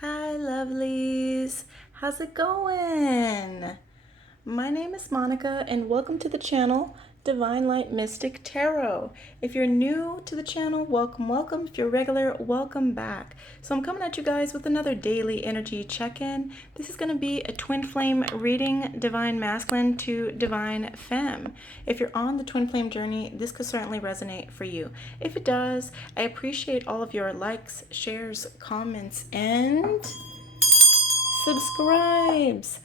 Hi, lovelies. How's it going? My name is Monica, and welcome to the channel, Divine Light Mystic Tarot. If you're new to the channel, welcome, welcome. If you're regular, welcome back. So I'm coming at you guys with another daily energy check-in. This is going to be a twin flame reading, Divine Masculine to Divine Femme. If you're on the twin flame journey, this could certainly resonate for you. If it does, I appreciate all of your likes, shares, comments, and subscribes.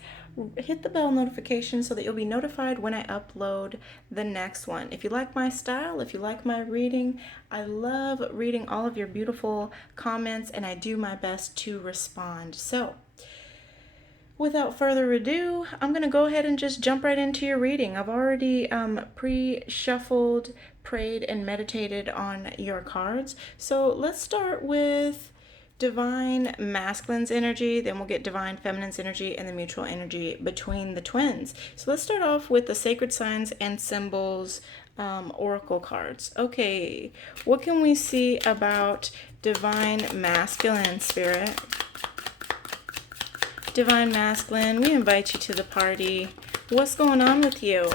Hit the bell notification so that you'll be notified when I upload the next one. If you like my style, if you like my reading, I love reading all of your beautiful comments and I do my best to respond. So, without further ado, I'm going to go ahead and just jump right into your reading. I've already pre-shuffled, prayed, and meditated on your cards. So let's start with Divine Masculine's energy, then we'll get Divine Feminine's energy and the mutual energy between the twins. So let's start off with the Sacred Signs and Symbols Oracle cards. Okay, what can we see about Divine Masculine, Spirit? Divine Masculine, we invite you to the party. What's going on with you?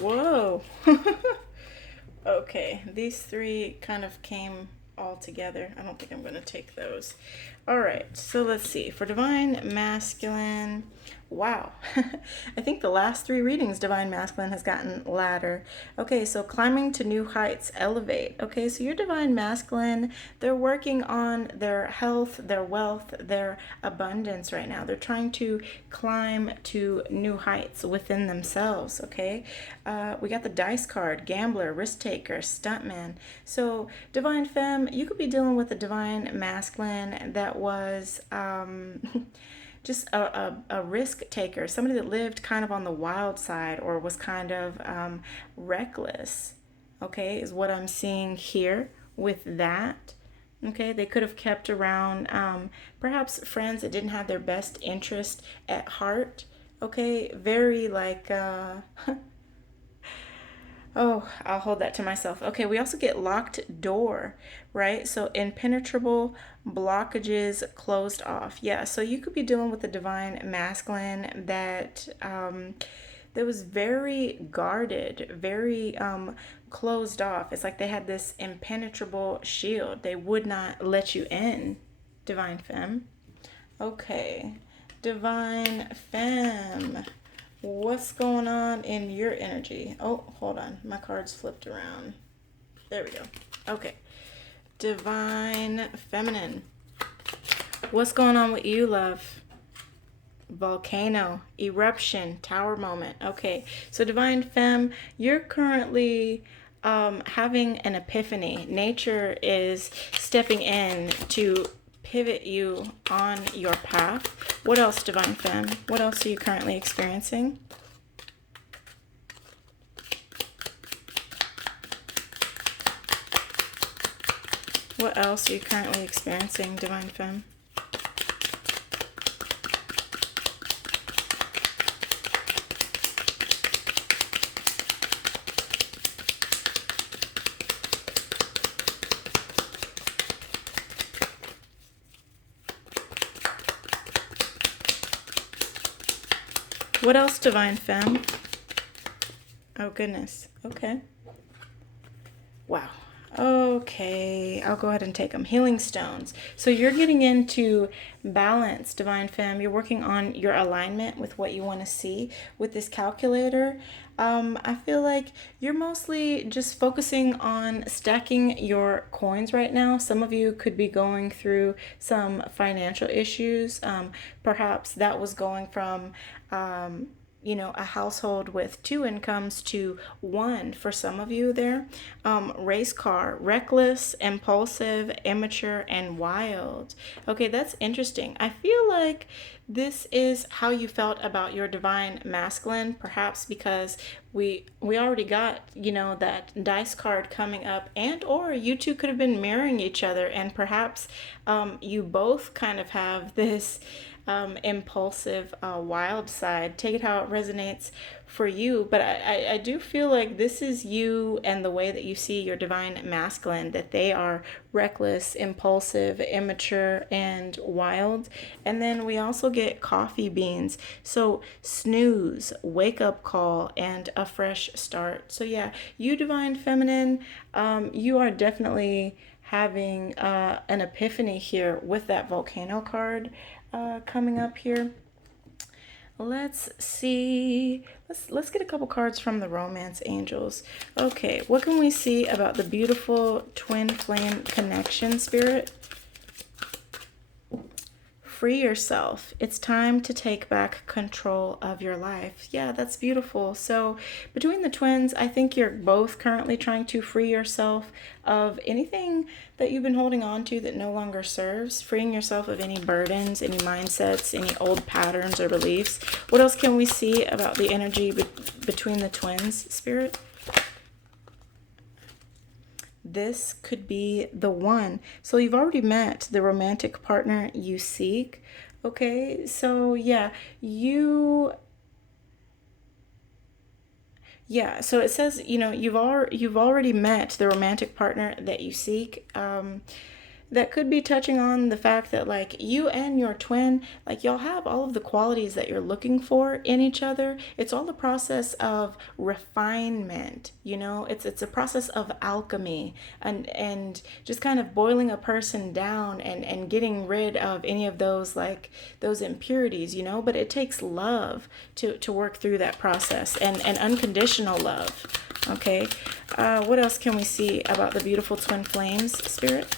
Whoa. Okay, these three kind of came all together. I don't think I'm going to take those. All right, so let's see. For Divine Masculine, wow. I think the last three readings, Divine Masculine has gotten ladder. Okay, so climbing to new heights, elevate. Okay, so your Divine Masculine, they're working on their health, their wealth, their abundance right now. They're trying to climb to new heights within themselves, okay? We got the dice card, gambler, risk taker, stuntman. So Divine Femme, you could be dealing with a Divine Masculine that was just a risk taker, somebody that lived kind of on the wild side or was kind of reckless, okay, is what I'm seeing here with that. Okay, they could have kept around perhaps friends that didn't have their best interest at heart. Okay, very like oh, I'll hold that to myself. Okay, we also get locked door, right? So impenetrable blockages closed off. Yeah, so you could be dealing with a Divine Masculine that that was very guarded, very closed off. It's like they had this impenetrable shield. They would not let you in, Divine Femme. Okay, Divine Femme. What's going on in your energy? Oh, hold on. My cards flipped around. There we go. Okay. Divine Feminine. What's going on with you, love? Volcano, eruption, tower moment. Okay. So Divine Femme, you're currently having an epiphany. Nature is stepping in to pivot you on your path. What else, Divine Femme? What else are you currently experiencing? What else are you currently experiencing, Divine Femme? What else, Divine Femme? Oh, goodness. Okay. Wow. Okay, I'll go ahead and take them. Healing stones. So you're getting into balance, Divine Femme. You're working on your alignment with what you want to see with this calculator. I feel like you're mostly just focusing on stacking your coins right now. Some of you could be going through some financial issues. Perhaps that was going from a household with two incomes to one for some of you there. Race car, reckless, impulsive, immature, and wild. Okay, that's interesting. I feel like this is how you felt about your Divine Masculine, perhaps because we already got, that dice card coming up, and or you two could have been mirroring each other, and perhaps you both kind of have this impulsive, wild side. Take it how it resonates for you, but I do feel like this is you and the way that you see your divine masculine, that they are reckless, impulsive, immature, and wild. And then we also get coffee beans. So snooze, wake up call, and a fresh start. So yeah, you divine feminine, you are definitely having an epiphany here with that volcano card coming up here. Let's see. Let's get a couple cards from the romance angels. Okay, what can we see about the beautiful twin flame connection, spirit? Free yourself. It's time to take back control of your life. Yeah, that's beautiful. So between the twins, I think you're both currently trying to free yourself of anything that you've been holding on to that no longer serves, freeing yourself of any burdens, any mindsets, any old patterns or beliefs. What else can we see about the energy between the twins, spirit? This could be the one. So you've already met the romantic partner you seek. Okay, so yeah, so it says, you've already met the romantic partner that you seek. That could be touching on the fact that like you and your twin, like y'all have all of the qualities that you're looking for in each other. It's all the process of refinement, it's a process of alchemy and just kind of boiling a person down and getting rid of any of those those impurities, but it takes love to work through that process and unconditional love. Okay. What else can we see about the beautiful twin flames, spirit?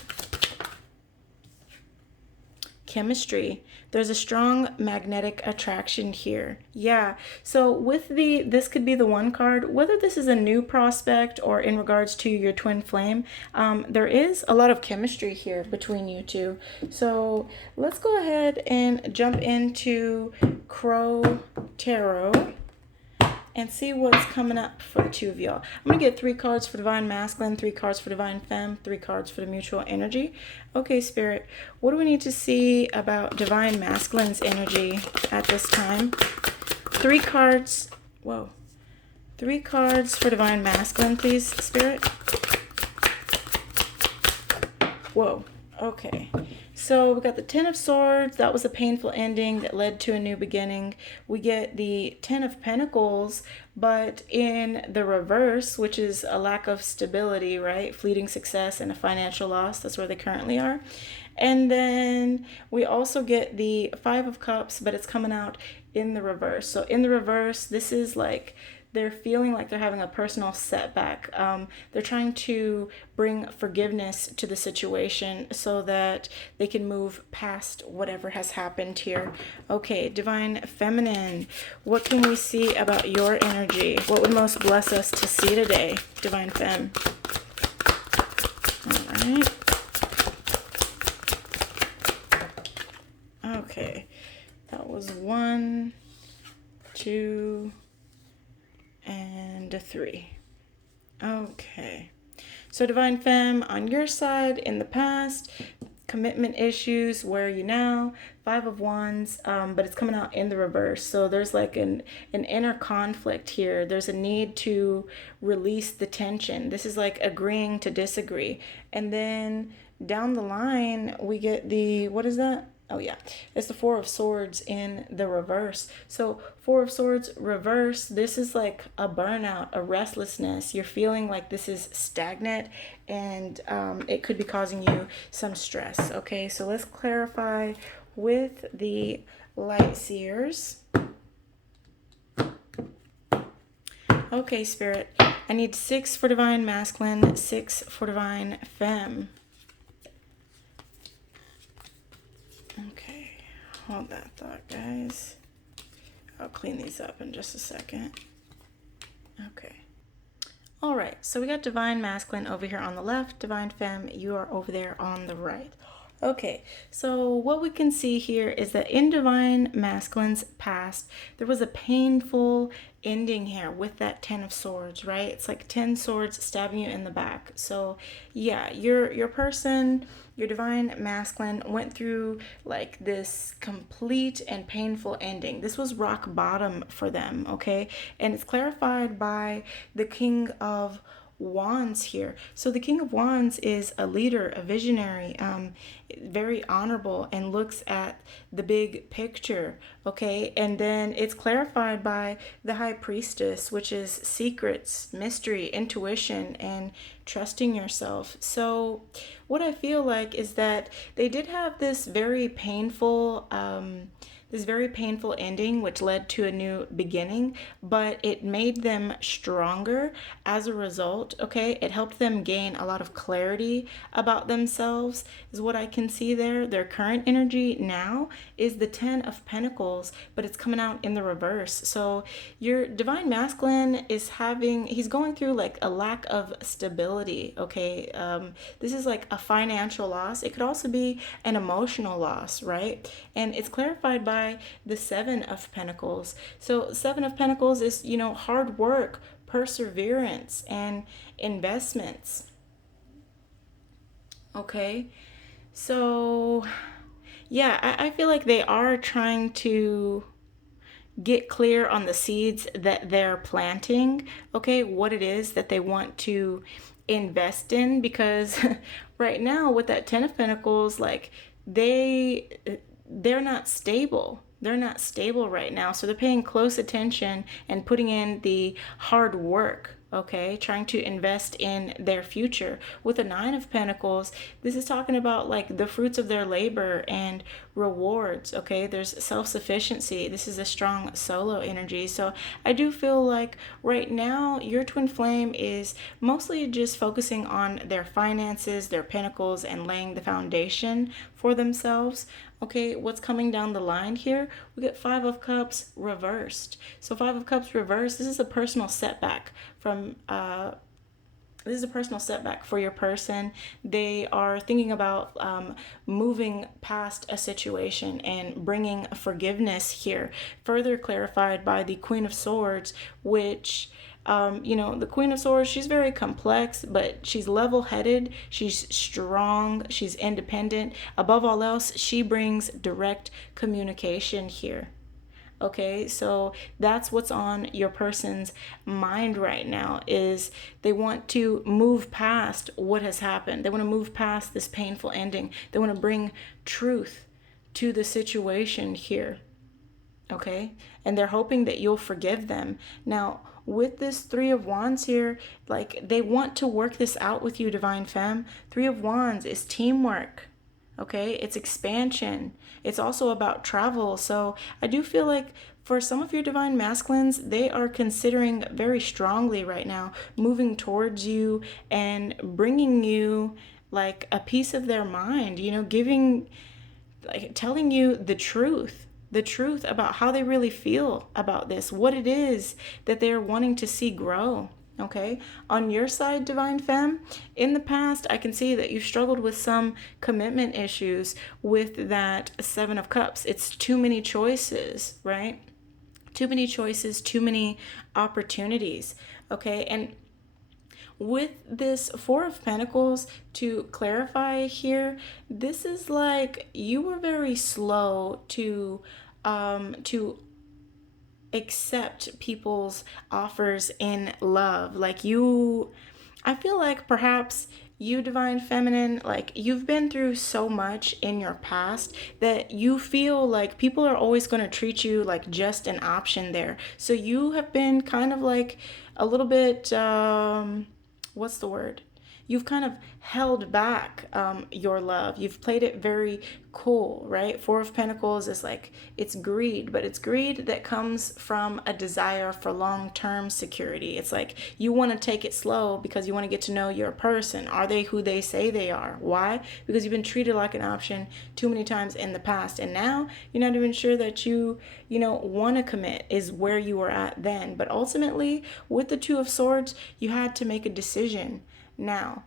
Chemistry. There's a strong magnetic attraction here. Yeah. So with this could be the one card, whether this is a new prospect or in regards to your twin flame, there is a lot of chemistry here between you two. So let's go ahead and jump into Crow Tarot and see what's coming up for the two of y'all. I'm going to get 3 cards for Divine Masculine, 3 cards for Divine Femme, 3 cards for the Mutual Energy. Okay, Spirit, what do we need to see about Divine Masculine's energy at this time? 3 cards. Whoa. 3 cards for Divine Masculine, please, Spirit. Whoa. Okay. So we got the Ten of Swords. That was a painful ending that led to a new beginning. We get the Ten of Pentacles, but in the reverse, which is a lack of stability, right? Fleeting success and a financial loss. That's where they currently are. And then we also get the Five of Cups, but it's coming out in the reverse. So in the reverse, this is like they're feeling like they're having a personal setback. They're trying to bring forgiveness to the situation so that they can move past whatever has happened here. Okay, Divine Feminine, what can we see about your energy? What would most bless us to see today, Divine Femme? All right. Okay, that was 1, 2, and a 3. Okay. So Divine Femme, on your side, in the past, commitment issues, where are you now? 5 of Wands, but it's coming out in the reverse. So there's like an inner conflict here. There's a need to release the tension. This is like agreeing to disagree. And then down the line, we get the, what is that? Oh yeah, it's the Four of Swords in the reverse. So Four of Swords reverse, this is like a burnout, a restlessness. You're feeling like this is stagnant and it could be causing you some stress. Okay, so let's clarify with the Light Seers. Okay, Spirit, I need 6 for Divine Masculine, 6 for Divine Femme. Okay, hold that thought, guys. I'll clean these up in just a second. Okay. All right, so we got Divine Masculine over here on the left. Divine Femme, you are over there on the right. Okay, so what we can see here is that in Divine Masculine's past, there was a painful ending here with that 10 of swords, right? It's like 10 swords stabbing you in the back. So yeah, your person, your Divine Masculine went through like this complete and painful ending. This was rock bottom for them, okay? And it's clarified by the King of Wands here. So the King of Wands is a leader, a visionary, very honorable, and looks at the big picture. Okay, and then it's clarified by the High Priestess, which is secrets, mystery, intuition, and trusting yourself. So what I feel like is that they did have this very painful ending, which led to a new beginning, but it made them stronger as a result. Okay, it helped them gain a lot of clarity about themselves, is what I can see there. Their current energy now is the 10 of Pentacles, but it's coming out in the reverse. So your Divine Masculine he's going through like a lack of stability. Okay, this is like a financial loss. It could also be an emotional loss, right? And it's clarified by the 7 of Pentacles. So 7 of Pentacles is, hard work, perseverance, and investments. Okay, so yeah, I feel like they are trying to get clear on the seeds that they're planting, okay, what it is that they want to invest in, because right now with that 10 of Pentacles, like they're not stable. They're not stable right now. So they're paying close attention and putting in the hard work, okay, trying to invest in their future. With the 9 of Pentacles, this is talking about like the fruits of their labor and rewards, okay? There's self-sufficiency. This is a strong solo energy. So I do feel like right now your twin flame is mostly just focusing on their finances, their pentacles, and laying the foundation for themselves. Okay, what's coming down the line here? We get 5 of Cups reversed. So 5 of Cups reversed, this is a personal setback for your person. They are thinking about moving past a situation and bringing forgiveness here. Further clarified by the Queen of Swords, which the Queen of Swords, she's very complex, but she's level-headed, she's strong, she's independent. Above all else, she brings direct communication here. Okay, so that's what's on your person's mind right now, is they want to move past what has happened. They want to move past this painful ending. They want to bring truth to the situation here. Okay, and they're hoping that you'll forgive them. Now, with this 3 of Wands here, like they want to work this out with you, Divine Femme. 3 of Wands is teamwork. Okay, it's expansion. It's also about travel. So I do feel like for some of your Divine Masculines, they are considering very strongly right now moving towards you and bringing you like a piece of their mind, giving, like telling you the truth about how they really feel about this, what it is that they're wanting to see grow. Okay, on your side, Divine Femme, in the past, I can see that you've struggled with some commitment issues with that 7 of Cups. It's too many choices, right? Too many choices, too many opportunities. Okay, and with this 4 of Pentacles, to clarify here, this is like you were very slow to accept people's offers in love. I feel like perhaps you, Divine Feminine, like you've been through so much in your past that you feel like people are always going to treat you like just an option there. So you have been kind of like a little bit, what's the word? You've kind of held back your love. You've played it very cool, right? 4 of Pentacles is like, it's greed, but it's greed that comes from a desire for long-term security. It's like you want to take it slow because you want to get to know your person. Are they who they say they are? Why? Because you've been treated like an option too many times in the past. And now you're not even sure that you want to commit is where you were at then. But ultimately, with the 2 of Swords, you had to make a decision. Now,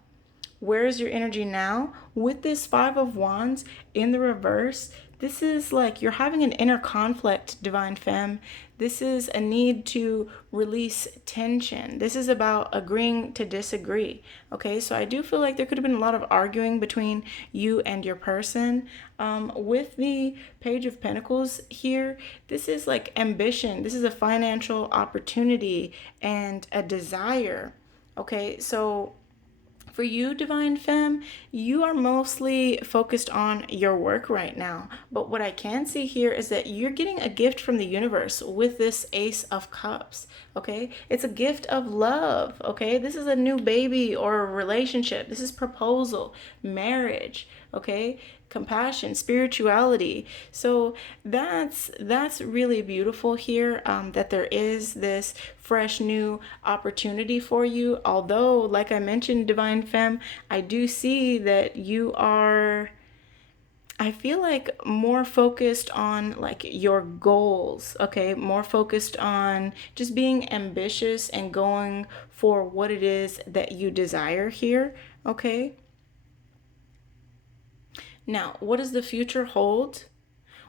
Where is your energy now? With this Five of Wands in the reverse, this is like you're having an inner conflict, Divine Femme. This is a need to release tension. This is about agreeing to disagree. Okay, so I do feel like there could have been a lot of arguing between you and your person. With the Page of Pentacles here, this is like ambition. This is a financial opportunity and a desire. Okay, so for you, Divine Femme, you are mostly focused on your work right now. But what I can see here is that you're getting a gift from the universe with this Ace of Cups, okay? It's a gift of love, okay? This is a new baby or a relationship. This is proposal, marriage, okay? Compassion, spirituality. So that's really beautiful here, that there is this fresh new opportunity for you. Although, like I mentioned, Divine Femme, I do see that you are, I feel like, more focused on like your goals, okay? More focused on just being ambitious and going for what it is that you desire here, okay? Now, what does the future hold?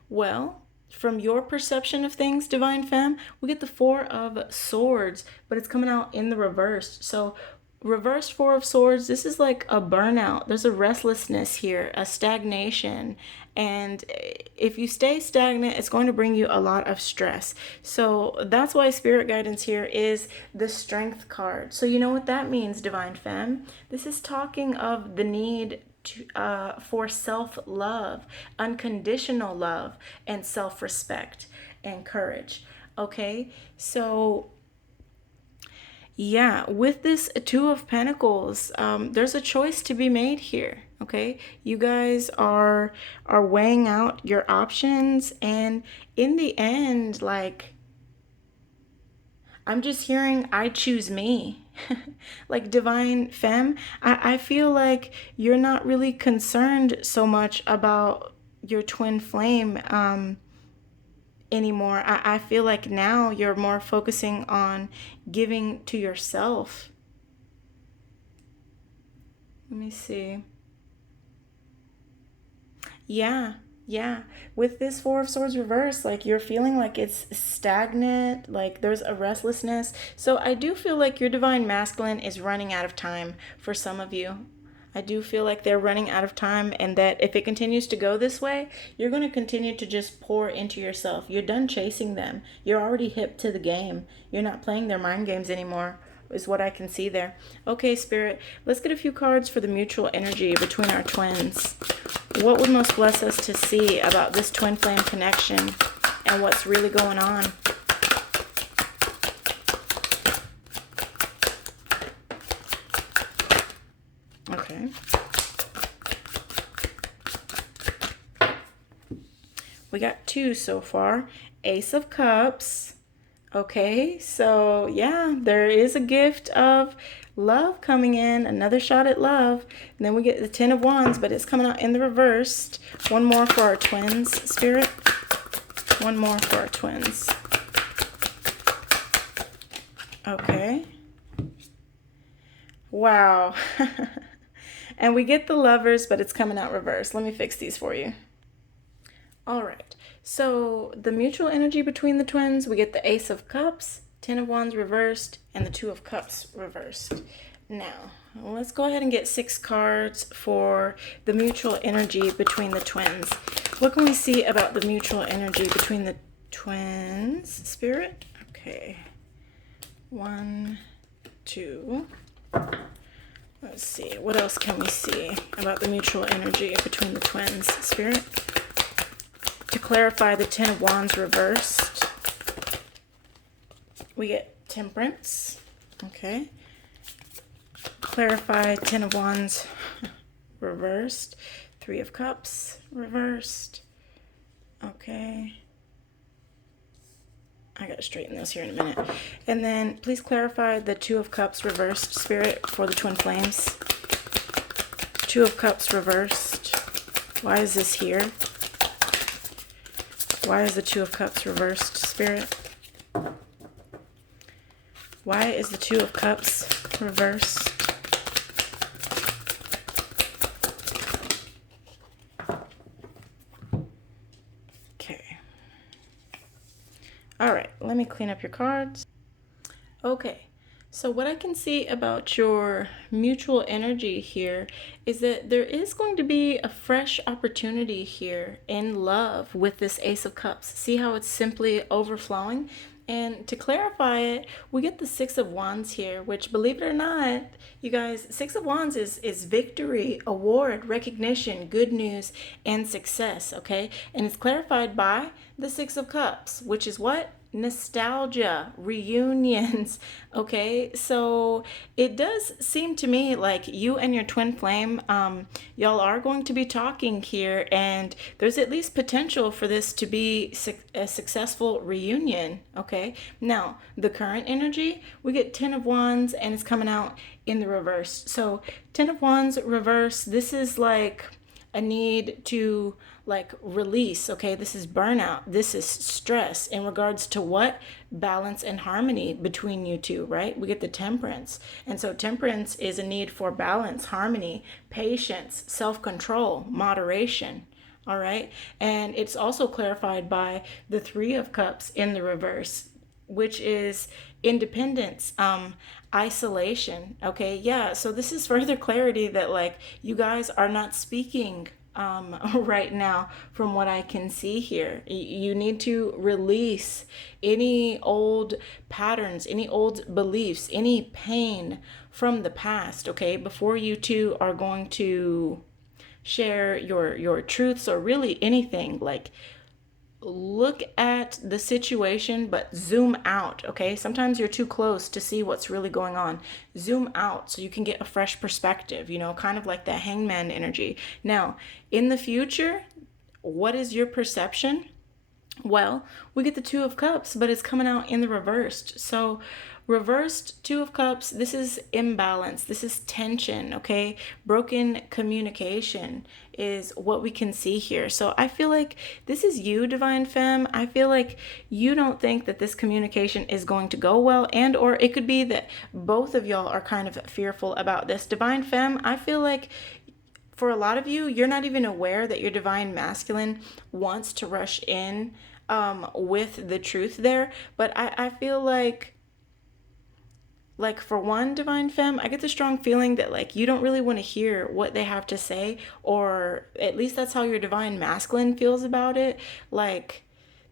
Well, from your perception of things, Divine Femme, we get the Four of Swords, but it's coming out in the reverse. So, reverse Four of Swords, this is like a burnout. There's a restlessness here, a stagnation. And if you stay stagnant, it's going to bring you a lot of stress. So that's why Spirit Guidance here is the Strength card. So you know what that means, Divine Femme? This is talking of the need for self-love, unconditional love, and self-respect and courage. Okay, so yeah, with this Two of Pentacles, there's a choice to be made here. Okay, you guys are weighing out your options, and in the end, like, I'm just hearing, I choose me. Like, Divine Femme, I feel like you're not really concerned so much about your twin flame anymore. I feel like now you're more focusing on giving to yourself. Let me see. Yeah. With this Four of Swords reverse, like, you're feeling like it's stagnant, like there's a restlessness. So I do feel like your Divine Masculine is running out of time for some of you. I do feel like they're running out of time, and that if it continues to go this way, you're going to continue to just pour into yourself. You're done chasing them. You're already hip to the game. You're not playing their mind games anymore, is what I can see there. Okay, Spirit, let's get a few cards for the mutual energy between our twins. What would most bless us to see about this twin flame connection and what's really going on? Okay. We got two so far. Ace of Cups. Okay, so yeah, there is a gift of love coming in, another shot at love. And then we get the Ten of Wands, but it's coming out in the reversed. One more for our twins, Spirit. One more for our twins. Okay. Wow. And we get the Lovers, but it's coming out reversed. Let me fix these for you. All right. So the mutual energy between the twins, we get the Ace of Cups, Ten of Wands reversed, and the Two of Cups reversed. Now, let's go ahead and get 6 cards for the mutual energy between the twins. What can we see about the mutual energy between the twins, Spirit? Okay. 1, 2. Let's see. What else can we see about the mutual energy between the twins, Spirit? To clarify the Ten of Wands reversed, we get Temperance. Okay. Clarify Ten of Wands reversed. 3 of Cups reversed. Okay. I gotta straighten those here in a minute. And then please clarify the 2 of Cups reversed, Spirit, for the twin flames. 2 of Cups reversed. Why is this here? Why is the 2 of Cups reversed, Spirit? Why is the 2 of Cups reversed? All right, let me clean up your cards. Okay, so what I can see about your mutual energy here is that there is going to be a fresh opportunity here in love with this Ace of Cups. See how it's simply overflowing? And to clarify it, we get the Six of Wands here, which, believe it or not, you guys, Six of Wands is victory, award, recognition, good news, and success, okay? And it's clarified by the Six of Cups, which is what? Nostalgia, reunions. Okay, so it does seem to me like you and your twin flame, y'all are going to be talking here, and there's at least potential for this to be a successful reunion. Okay, now the current energy, we get 10 of Wands, and it's coming out in the reverse. So 10 of Wands reverse, this is like a need to like release. Okay, this is burnout, this is stress in regards to what? Balance and harmony between you two, right? We get the Temperance, and so Temperance is a need for balance, harmony, patience, self-control, moderation. All right, and it's also clarified by the Three of Cups in the reverse, which is independence, isolation. Okay, yeah, so this is further clarity that like you guys are not speaking right now from what I can see here. You need to release any old patterns, any old beliefs, any pain from the past, okay, before you two are going to share your truths or really anything. Like, look at the situation, but zoom out, okay? Sometimes you're too close to see what's really going on. Zoom out so you can get a fresh perspective, you know, kind of like that hangman energy. Now, in the future, what is your perception? Well, we get the Two of Cups, but it's coming out in the reversed. So, reversed Two of Cups, this is imbalance. This is tension, okay? Broken communication is what we can see here. So, I feel like this is you, Divine Femme. I feel like you don't think that this communication is going to go well, and or it could be that both of y'all are kind of fearful about this. Divine Femme, I feel like for a lot of you, you're not even aware that your divine masculine wants to rush in with the truth there. But I feel like for one, divine femme, I get the strong feeling that like you don't really want to hear what they have to say, or at least that's how your divine masculine feels about it. Like,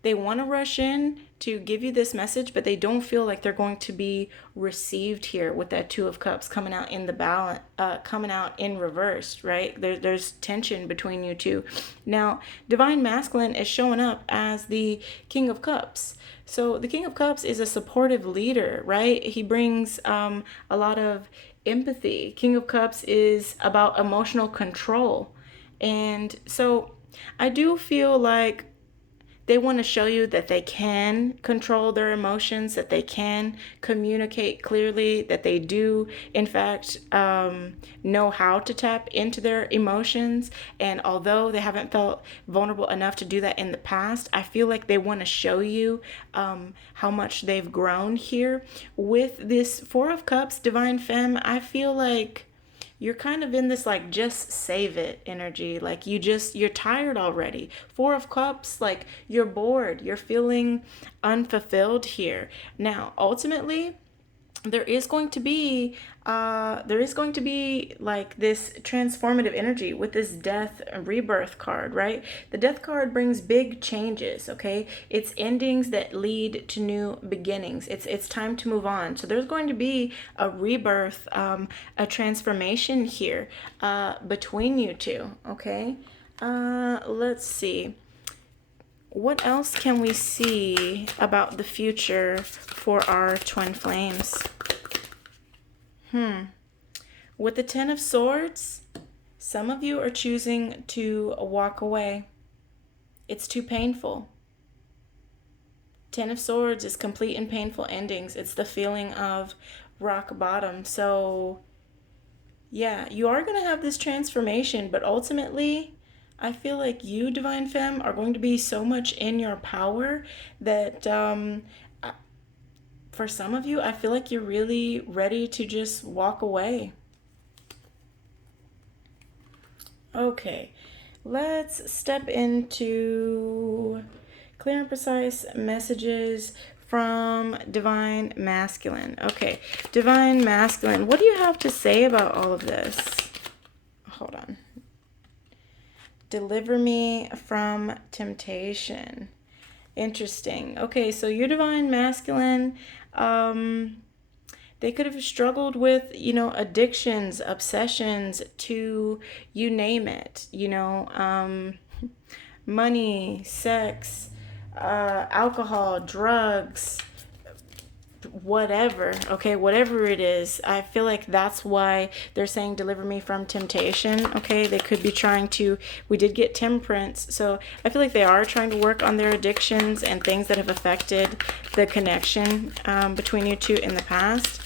they want to rush in to give you this message, but they don't feel like they're going to be received here with that Two of Cups coming out in the balance, coming out in reverse, right? There's tension between you two. Now, divine masculine is showing up as the King of Cups. So the King of Cups is a supportive leader, right? He brings a lot of empathy. King of Cups is about emotional control. And so I do feel like they want to show you that they can control their emotions, that they can communicate clearly, that they do, in fact, know how to tap into their emotions. And although they haven't felt vulnerable enough to do that in the past, I feel like they want to show you how much they've grown here. With this Four of Cups, Divine Femme, I feel like you're kind of in this like just save it energy. Like you're tired already. Four of Cups, like you're bored, you're feeling unfulfilled here. Now, ultimately, there is going to be like this transformative energy with this death and rebirth card, right? The death card brings big changes, okay? It's endings that lead to new beginnings. It's time to move on. So there's going to be a rebirth, a transformation here between you two, okay? Let's see. What else can we see about the future for our twin flames? With the Ten of Swords, some of you are choosing to walk away. It's too painful. Ten of Swords is complete and painful endings. It's the feeling of rock bottom. So, yeah, you are going to have this transformation, but ultimately, I feel like you, Divine Femme, are going to be so much in your power that for some of you, I feel like you're really ready to just walk away. Okay, let's step into Clear and precise messages from Divine Masculine. Okay, Divine Masculine, what do you have to say about all of this? Hold on. Deliver me from temptation. Interesting. Okay, so your Divine Masculine, they could have struggled with, addictions, obsessions to, you name it, money, sex, alcohol, drugs, whatever. Okay, whatever it is, I feel like that's why they're saying deliver me from temptation. Okay, they could be trying to, we did get temperance, so I feel like they are trying to work on their addictions and things that have affected the connection between you two in the past.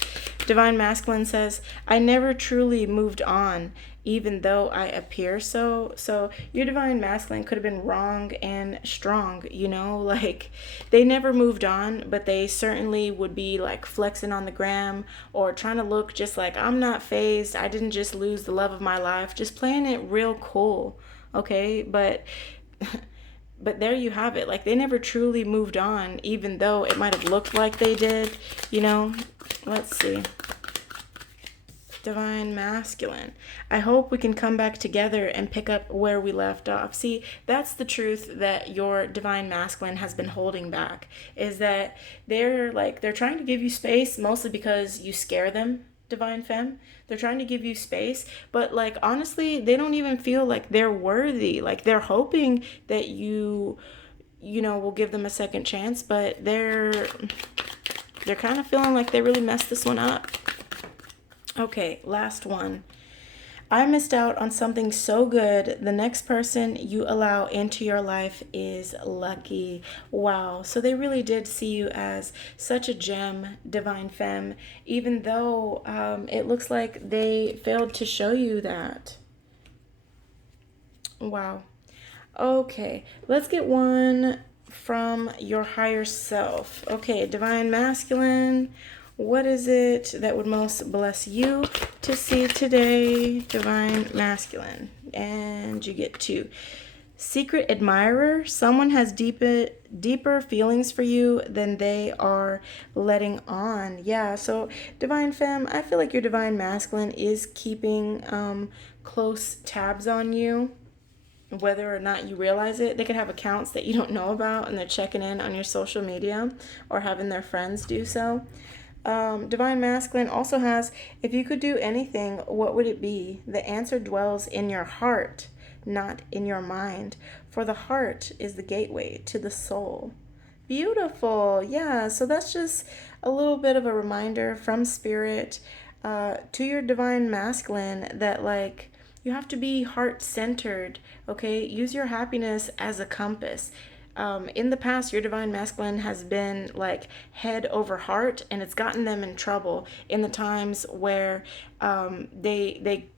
Divine Masculine says, I never truly moved on, even though I appear so. So your Divine Masculine could have been wrong and strong, like they never moved on, but they certainly would be like flexing on the gram or trying to look just like, I'm not phased. I didn't just lose the love of my life, just playing it real cool. Okay, but there you have it. Like they never truly moved on, even though it might have looked like they did, Let's see. Divine Masculine. I hope we can come back together and pick up where we left off. See, that's the truth that your Divine Masculine has been holding back, is that they're trying to give you space, mostly because you scare them, Divine Femme. They're trying to give you space, but like honestly, they don't even feel like they're worthy. Like they're hoping that you will give them a second chance, but they're kind of feeling like they really messed this one up. Okay, last one. I missed out on something so good. The next person you allow into your life is lucky. Wow. So they really did see you as such a gem, Divine Femme, even though it looks like they failed to show you that. Wow. Okay, let's get one from your higher self. Okay, Divine Masculine. What is it that would most bless you to see today, Divine Masculine? And you get 2. Secret admirer. Someone has deeper feelings for you than they are letting on. Yeah, so Divine Femme, I feel like your Divine Masculine is keeping close tabs on you, whether or not you realize it. They could have accounts that you don't know about, and they're checking in on your social media or having their friends do so. Divine Masculine also has, if you could do anything, what would it be? The answer dwells in your heart, not in your mind. For the heart is the gateway to the soul. Beautiful. Yeah, so that's just a little bit of a reminder from Spirit to your Divine Masculine that, like, you have to be heart-centered, okay? Use your happiness as a compass. In the past, your Divine Masculine has been like head over heart, and it's gotten them in trouble in the times where they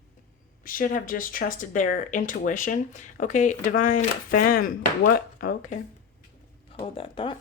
should have just trusted their intuition. Okay, Divine Femme, what? Okay, hold that thought.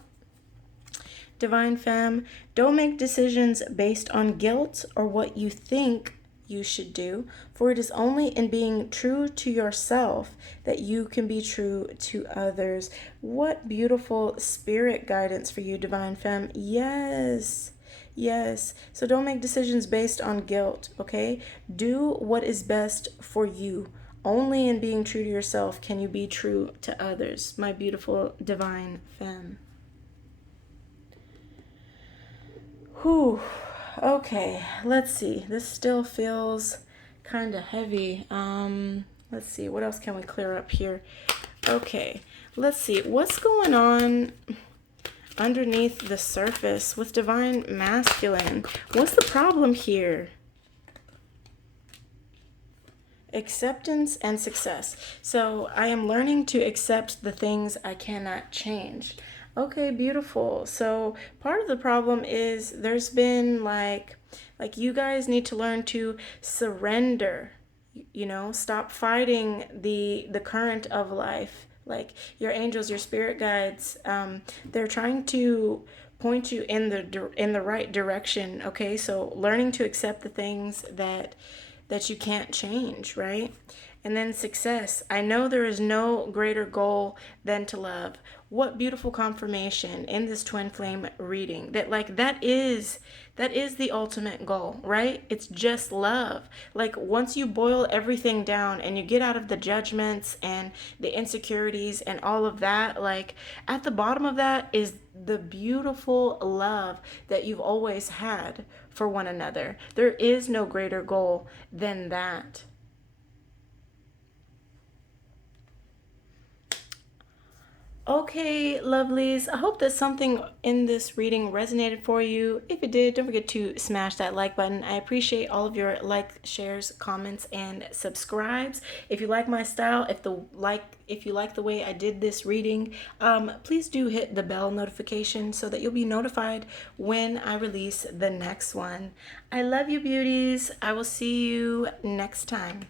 Divine Femme, don't make decisions based on guilt or what you think you should do, for it is only in being true to yourself that you can be true to others. What beautiful spirit guidance for you, Divine Femme. Yes. Yes. So don't make decisions based on guilt, okay? Do what is best for you. Only in being true to yourself can you be true to others, my beautiful Divine Femme. Whew. Okay, let's see. This still feels kind of heavy. Let's see. What else can we clear up here? Okay, let's see. What's going on underneath the surface with Divine Masculine? What's the problem here? Acceptance and success. So I am learning to accept the things I cannot change. Okay, beautiful. So part of the problem is there's been like you guys need to learn to surrender, stop fighting the current of life. Like your angels, your spirit guides, they're trying to point you in the right direction, okay? So learning to accept the things that you can't change, right? And then success. I know there is no greater goal than to love. What beautiful confirmation in this twin flame reading that like that is the ultimate goal, right? It's just love. Like once you boil everything down and you get out of the judgments and the insecurities and all of that, like at the bottom of that is the beautiful love that you've always had for one another. There is no greater goal than that. Okay, lovelies, I hope that something in this reading resonated for you. If it did, don't forget to smash that like button. I appreciate all of your like, shares, comments, and subscribes. If you like my style, if you like the way I did this reading, please do hit the bell notification so that you'll be notified when I release the next one. I love you, beauties. I will see you next time.